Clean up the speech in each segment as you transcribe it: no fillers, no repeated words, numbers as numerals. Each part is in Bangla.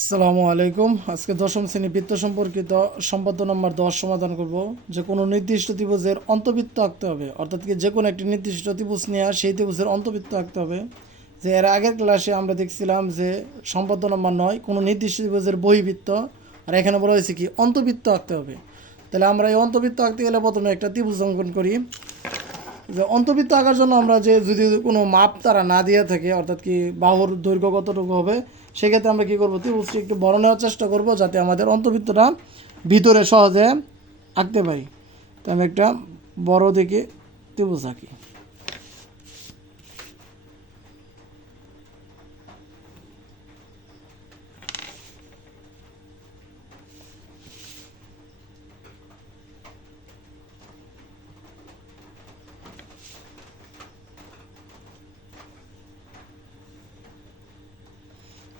আসসালামু আলাইকুম। আজকে দশম শ্রেণী বৃত্ত সম্পর্কিত সম্পাদ্য নম্বর 10 সমাধান করব। যে কোনো নির্দিষ্ট ত্রিভুজের অন্তবৃত্ত আঁকতে হবে, অর্থাৎ কি যে কোনো একটি নির্দিষ্ট ত্রিভুজ নিয়ে সেই ত্রিভুজের অন্তবৃত্ত আঁকতে হবে। যে এর আগের ক্লাসে আমরা দেখছিলাম যে সম্পাদ্য নম্বর 9 কোনো নির্দিষ্ট ত্রিভুজের বহিবৃত্ত, আর এখানে বলা হয়েছে কি অন্তবৃত্ত আঁকতে হবে। তাহলে আমরা এই অন্তবৃত্ত আঁকতে গেলে প্রথমে একটা ত্রিভুজ অঙ্কন করি। যে অন্তবৃত্ত আঁকার জন্য আমরা যে যদি কোনো মাপ তারা না দিয়ে থাকে, অর্থাৎ কি বাহুর দৈর্ঘ্য কতটুকু হবে, সেক্ষেত্রে আমরা কী করবো, ত্রিভুজটি একটু বড় নেওয়ার চেষ্টা করব যাতে আমাদের অন্তবৃত্তটা ভিতরে সহজে আঁকতে পারি। তো আমি একটা বড় দেখে ত্রিভুজ আঁকি।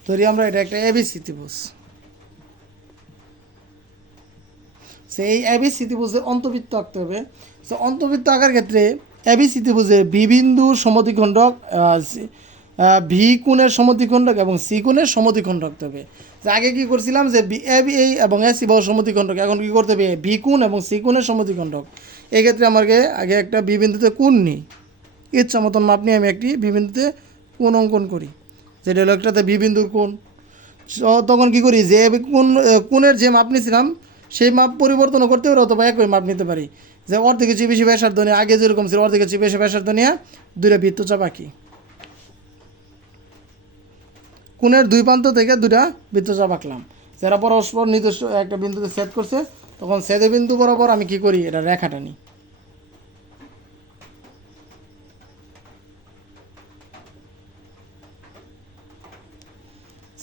ধরি আমরা এটা একটা এবিসি ত্রিভুজ। সেই এবিসি ত্রিভুজের অন্তবৃত্ত আঁকতে হবে। সো অন্তবৃত্ত আঁকার ক্ষেত্রে এবিসি ত্রিভুজে বি বিন্দুর সমদ্বিখণ্ডক, ভি কোণের সমদ্বিখণ্ডক এবং সি কোণের সমদ্বিখণ্ডক আঁকতে হবে। যে আগে কী করছিলাম যে বি এ বি এই এবং এসি বাহু সমদ্বিখণ্ডক, এখন কী করতে হবে, ভি কোণ এবং সি কোণের সমদ্বিখণ্ডক। এই ক্ষেত্রে আমাকে আগে একটা বি বিন্দুতে কোণ নিই, ইচ্ছা মতন মাপ নিয়ে আমি একটি বি বিন্দুতে কোণ অঙ্কন করি, যেটা হলো একটাতে বি বিন্দুর কোণ। তখন কী করি, যে কোণের যে মাপ নিয়েছিলাম সেই মাপ পরিবর্তনও করতে পারি, অথবা একই মাপ নিতে পারি। যে অর্ধেকের চেয়ে বেশি ব্যাসার্ধ নিয়ে, আগে যেরকম ছিল অর্ধেকের চেয়ে বেশি ব্যাসার্ধ নিয়ে দুইটা বৃত্তচাপ আঁকি। কোণের দুই প্রান্ত থেকে দুটা বৃত্তচাপ আঁকলাম, যারা পরস্পর নিজস্ব একটা বিন্দুতে সেট করছে, তখন সেদে বিন্দু বরাবর আমি কী করি, এটা রেখাটা নিই।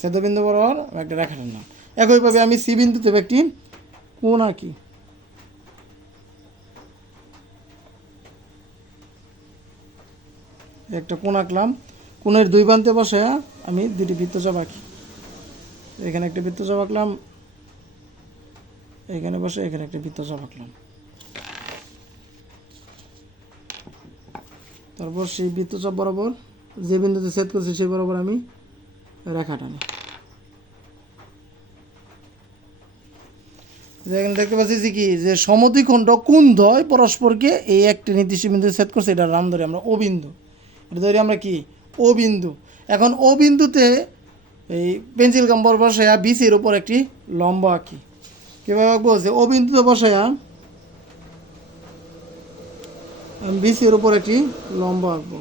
সেদবিন্দু বরাবর একটা রেখাটা নিলাম। একইভাবে আমি সি বিন্দুতে একটি কোণ আঁকি। একটা কোণ আঁকলাম, কোণের দুই প্রান্তে বসে আমি দুটি বৃত্তচাপ আঁকি। এখানে একটা বৃত্তচাপ আঁকলাম, এখানে বসে এখানে একটা বৃত্তচাপ আঁকলাম। তারপর সেই বৃত্তচাপ বরাবর যে বিন্দুতে ছেদ করছি সেই বরাবর আমি রেখাটা নিই। এখানে দেখতে পাচ্ছি যে কি, যে সমদ্বিখণ্ড কোণদ্বয় পরস্পরকে এই একটি নির্দিষ্ট বিন্দুতে ছেদ করছে, এটার নাম ধরি আমরা ও বিন্দু। এটা ধরি আমরা কি ও বিন্দু। এখন ও বিন্দুতে এই পেন্সিল কাম্বর বসায়া বিসির উপর একটি লম্ব আঁকি। কীভাবে আঁকবো, যে ও বিন্দুতে বসায়া বিসির উপর একটি লম্ব আঁকবো।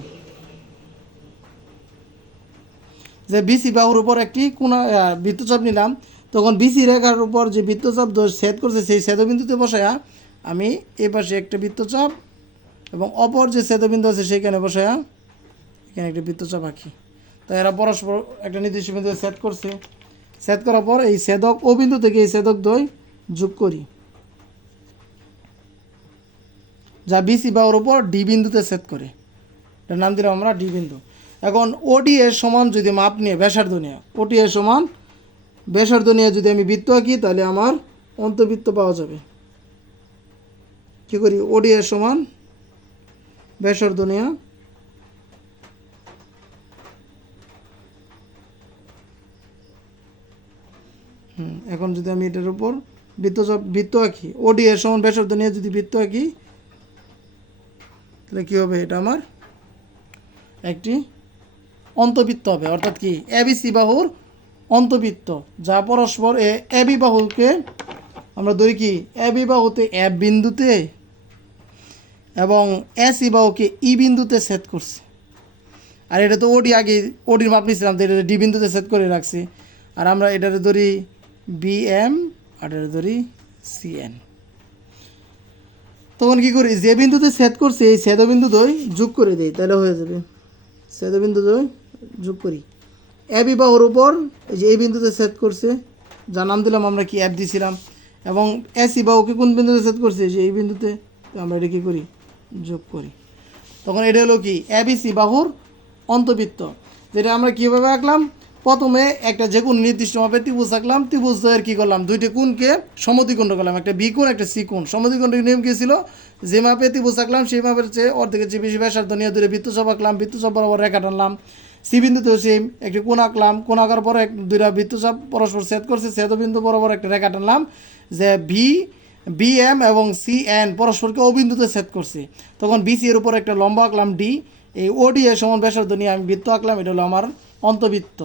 যে বিসি বাহুর উপর একটি কোণা বৃত্তচাপ নিলাম, তখন বিসি রেখার উপর যে বৃত্তচাপ ছেদ করছে সেই ছেদবিন্দুতে বসায়া আমি এই পাশে একটা বৃত্তচাপ এবং অপর যে ছেদবিন্দু আছে সেইখানে বসায়া এখানে একটা বৃত্তচাপ আঁকি। তো এরা পরস্পর একটা নির্দিষ্ট বিন্দুতে সেট করছে। সেট করার পর এই ছেদক ও বিন্দু থেকে এই ছেদক দ্বয় যোগ করি, যা বিসি বাহুর উপর ডি বিন্দুতে সেট করে। এটার নাম দিলাম আমরা ডি বিন্দু। এখন ওডি এর সমান যদি মাপ নিয়ে ব্যাসার্ধ নিয়ে, ওটি এর সমান ব্যাসার্ধ নিয়ে যদি আমি বৃত্ত আঁকি, তাহলে আমার অন্তবৃত্ত পাওয়া যাবে। কী করি, ওডি এর সমান ব্যাসার্ধ নিয়ে এখন যদি আমি এটার উপর বৃত্ত আঁকি, ওডি এর সমান ব্যাসার্ধ নিয়ে যদি বৃত্ত আঁকি, তাহলে কী হবে, এটা আমার একটি অন্তবৃত্ত হবে। অর্থাৎ কি এবিসি বাহুর অন্তবৃত্ত, যা পরস্পর এবি বাহুকে আমরা ধরি কি এবি বাহুতে এফ বিন্দুতে এবং এসি বাহুকে ই বিন্দুতে সেট করছে। আর এটা তো ওডি আগে ওডির মাপ নিয়েছিলাম, তো এটা ডি বিন্দুতে সেট করে রাখছি। আর আমরা এটারে ধরি বিএম আর এটা ধরি সিএন। তখন কী করি, যে বিন্দুতে সেট করছে এই ছেদবিন্দু দ্বয় যোগ করে দিই, তাহলে হয়ে যাবে। ছেদবিন্দু দ্বয় যোগ করি, এবি বাহুর উপর এই যে এই বিন্দুতে সেট করছে, যার নাম দিলাম আমরা কি এফ দিছিলাম, এবং এসি বাহুকে কোন বিন্দুতে সেট করছে, যে এই বিন্দুতে। তো আমরা এটা কী করি, যোগ করি। তখন এটা হলো কি এবিসি বাহুর অন্তবৃত্ত, যেটা আমরা কীভাবে আঁকলাম, প্রথমে একটা যে কোনো নির্দিষ্ট মাপে ত্রিভুজ আঁকলাম, ত্রিভুজ দ্বয়ের কী করলাম, দুইটি কোণকে সমদ্বিখণ্ড করলাম, একটা বি কোণ একটা সি কোণ। সমদ্বিখণ্ডের নিয়ম কী ছিল, যে মাপে ত্রিভুজ আঁকলাম সেই মাপের চেয়ে অর্ধেকের চেয়ে বেশি ব্যাসার্ধ নিয়ে দূরে বৃত্তচাপ আঁকলাম, বৃত্তচাপ বরাবর রেখা টানলাম। সি বিন্দুতেও সেম, একটি কোণ আঁকলাম, কোণ আঁকার পরে দুইটা বৃত্তচাপ পরস্পর ছেদ করছে, ছেদবিন্দু বরাবর একটা রেখা টানলাম যে বি এম এবং সি এন পরস্পরকে ও বিন্দুতে ছেদ করছে, তখন বিসি এর উপর একটা লম্ব আঁকলাম ডি, এই ওডি এর সমান ব্যাসার্ধ নিয়ে আমি বৃত্ত আঁকলাম, এটা হলো আমার অন্তবৃত্ত।